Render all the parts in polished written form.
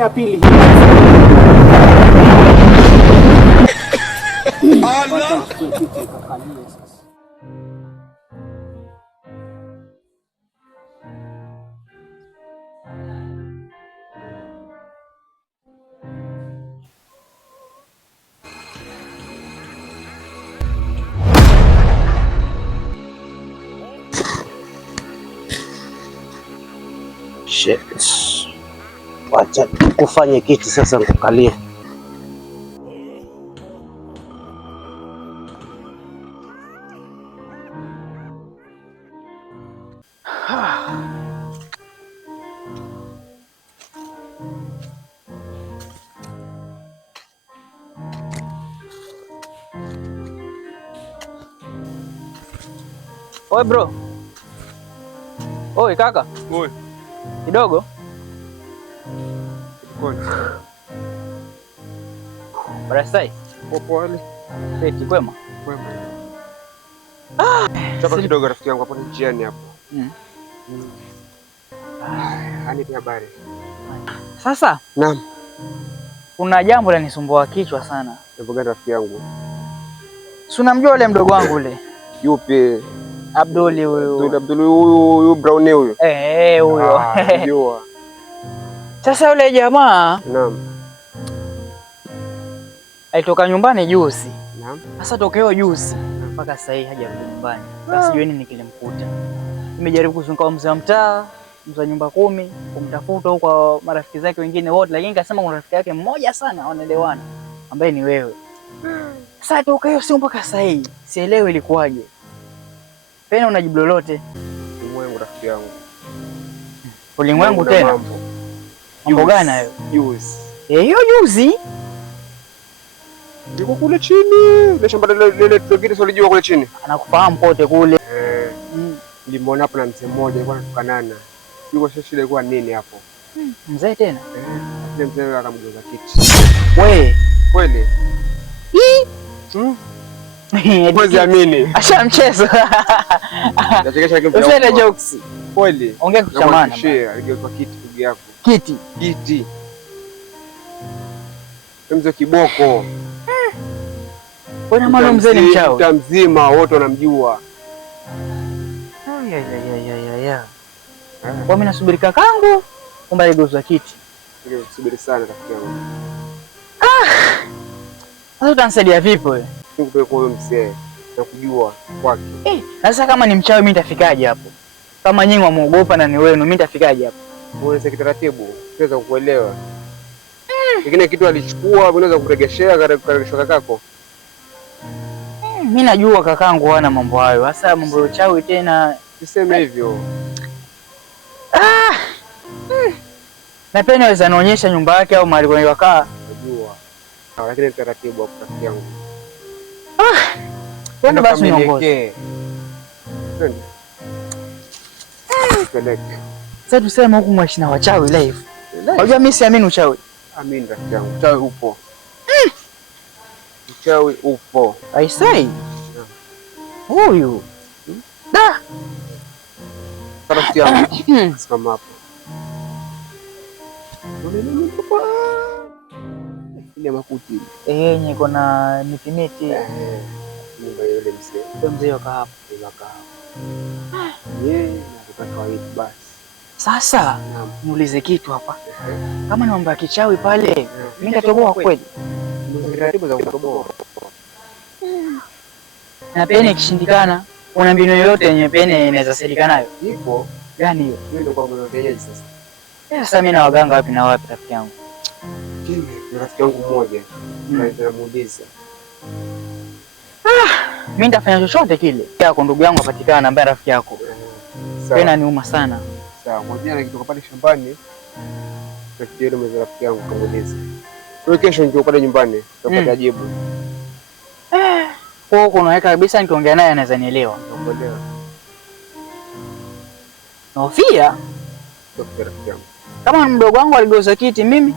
ya pili. Allah. Shit. Wacha kufanye kiti sasa nikukalie. Oi bro. Oi kaka. Oi. Kidogo. Barasai. Popo wale. Eti kwema? Kwema. Chapa kidogo rafiki yangu hapo njiani hapo. Anipe habari. Sasa? Naam. Kuna jambo lanisumbua kichwa sana. Jambo gani rafiki yangu? Si unamjua yule mdogo wangu yule? Yupi? Abduli huyu. Abduli huyu Brown huyu. Huyo. Najua. Sasa yule jamaa, naam, alitoka nyumbani juzi. Naam. Sasa tokeo juzi mpaka sasa hivi hajarudi nyumbani. Sasa sijui nini kilimkuta. Nimejaribu kuzunguka kwa mzee wa mtaa, mzee wa nyumba 10, kumtafuta huko kwa marafiki zake wengine wote, lakini kasema kuna rafiki yake mmoja sana wanaelewana, ambaye ni wewe. Sasa tokeo sio mpaka sasa hivi. Sielewi ilikuwaje. Pena unajibu lolote? Ulimwengu rafiki yangu. Ulimwengu tena? Mambo gani hayo? Juzi. Hiyo juzi? Niko kule chini. Ile shamba lile tukiri solijua kule chini. Anakufahamu pote kule. Nilimwona hapo na mzee mmoja alikuwa anatukanana. Yuko sio shida ilikuwa nini hapo? Mzee tena? Ile mzee akamgeuza kiti. Wewe, kweli? Mwezi amini. Asha mchezo. Nachekesha kimpi. Usile jokes. Kweli. Ongea kuchamana. Aligeuza kiti ndugu yako. Kiti. Kiti. Mzee kiboko. Bwana mama mzee ni mchawi. Mtaa mzima wote wanamjua. Ya. Kwa mimi nasubiri kakangu, kumbe aligeuza kiti. Subiri sana rafiki yangu. Sasa utanisaidia vipi wewe? Nikupe kwa huyo mzee na kujua kwake. Sasa kama ni mchawi mimi nitafikaje hapo? Kama nyinyi wamuogopa na ni wenu, mimi nitafikaje hapo? Uweze kitaratibu, siweza kukuelewa. Lakini kitu alichukua, unaweza kuregeshea katika kakako. Mimi najua kakangu hana mambo hayo. Sasa mambo ya uchawi tena usiseme hivyo. Na pia naweza naonyesha nyumba yake au mahali wanakaa. Najua. Lakini taratibu hapo rafiki yangu. Twende basi niongoze. Twende. Peleke. Sasa tuseme huku mwashi na wachawi live. Unajua mimi siamini uchawi. Amini rafiki yangu. Uchawi upo. Uchawi upo. I say. Huyu. Da. Rafiki yangu. Simama hapo. Ile makuti. Niko na miti. Nyumba yule mzee. Mzee yoka hapo. Na kawaida basi. Sasa niulize kitu hapa. Kama ni mambo ya kichawi pale, mimi nitatoboa kweli? Ndio taratibu za kutoboa. Na pene ikishindikana, una mbinu yoyote yenye pene inaweza saidika nayo? Ipo. Gani hiyo? Mimi ndio kwa mwenyeji sasa. Sasa mimi na waganga wapi na wapi rafiki yangu? Ni rafiki yangu mmoja. Namuuliza. Mimi nitafanya chochote kile. Yako ndugu yangu apatikana ambaye rafiki yako. Pena niuma sana. Sawa, ngoja nikitoka pale shambani. Nafikiri rafiki yangu kamuuliza. Kwa kesho ndio pale nyumbani, tutapata jibu. Kwa hiyo unaweka kabisa nikiongea naye anaweza nielewa. Nakuelewa. Sofia? Sofia rafiki yangu. Kama mdogo wangu aligeuza kiti mimi?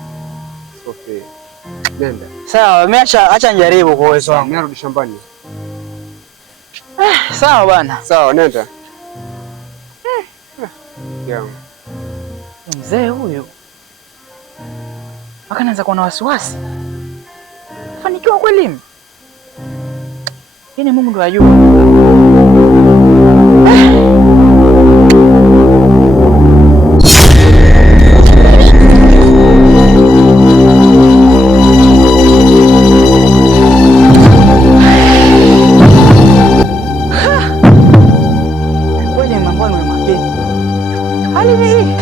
Sofia. Nenda. Sawa, mimi acha nijaribu kwa uwezo wangu. Mimi narudi shambani. Sawa bana. Sawa, nenda. Yangu. Mzee huyo. mpaka naanza kuwa na wasiwasi. Fanikiwa kweli? Yaani Mungu ndo ajua. Kweli mambo ni makini. Hali ni hii.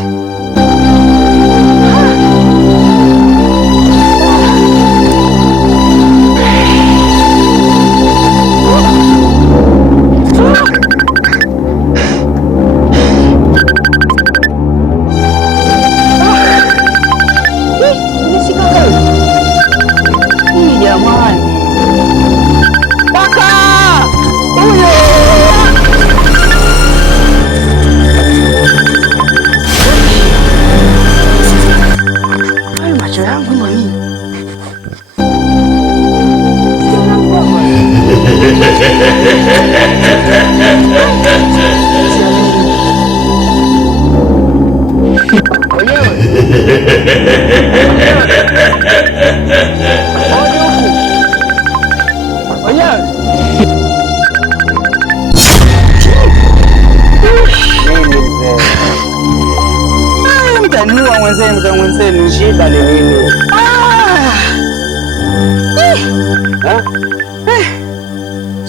Mtaniua mwenzenu. Shida ni nini?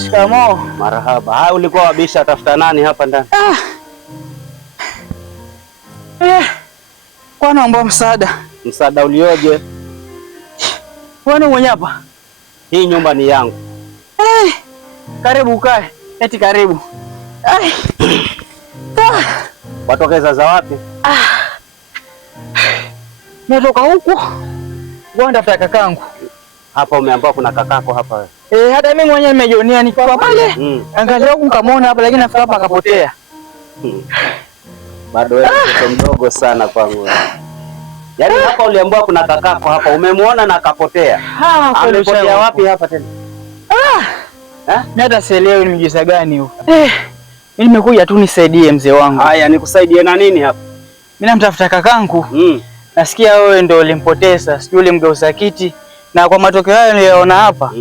Shikamoo. Marahaba. Haya, ulikuwa wabisha tafuta nani hapa ndani? Kwa naomba msaada. Msaada ulioje? Wewe mwenye hapa? Hii nyumba ni yangu. Karibu ukae. Eti karibu. Watokeza za wapi? Natoka huku. Gwanda tafuta kakangu. Hapa umeambiwa kuna kakako hapa wewe. Hata mimi mwenyewe nimejionea niko pale. Angalia huku nikamwona hapa lakini nafika hapa akapotea. Bado wewe mtoto mdogo sana kwangu. Yaani hapa uliambiwa kuna kakako hapa, umemwona na akapotea. Amepotea wapi hapa tena? Mimi hata sielewi ni mjiza gani huo. Mimi nimekuja tu nisaidie mzee wangu. Haya, nikusaidie na nini hapa? Mimi namtafuta kakangu. Nasikia wewe ndio ulimpoteza, sijui ulimgeuza kiti. Na kwa matokeo hayo niliyoona hapa,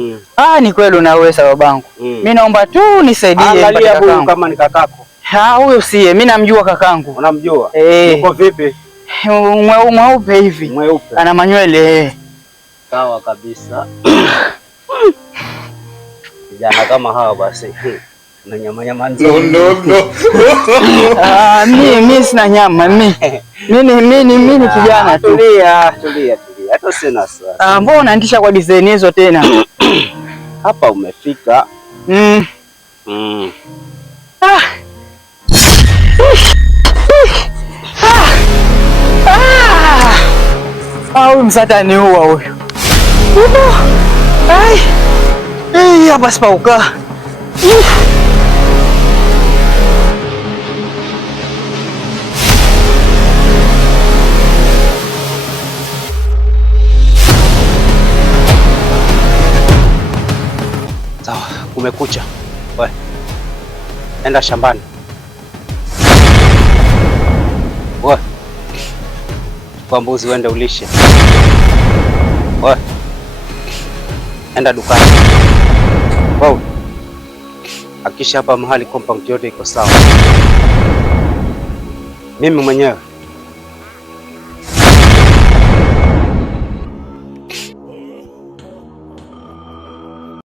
ni kweli unaweza babangu. Mimi naomba tu nisaidie. Angalia huyu kama ni kakako. Huyo siye, mimi namjua kakangu. Unamjua? Uko vipi? Mweupe hivi. Mweupe. Ana manywele. Sawa kabisa. Vijana kama hawa basi. Na nyama ndogo. Mimi sina nyama mimi. Mimi ni kijana tu. Tulia. Hata sina swali. Mbona unaandisha kwa design hizo tena? Hapa umefika. Huyu msatani huwa huyu. Hapa sipauka. Sawa, kumekucha. Wewe. Enda shambani. Wewe. Kwa mbuzi uende ulishe. Wewe. Enda dukani. Wewe. Hakikisha hapa mahali compound yote iko sawa. Mimi mwenyewe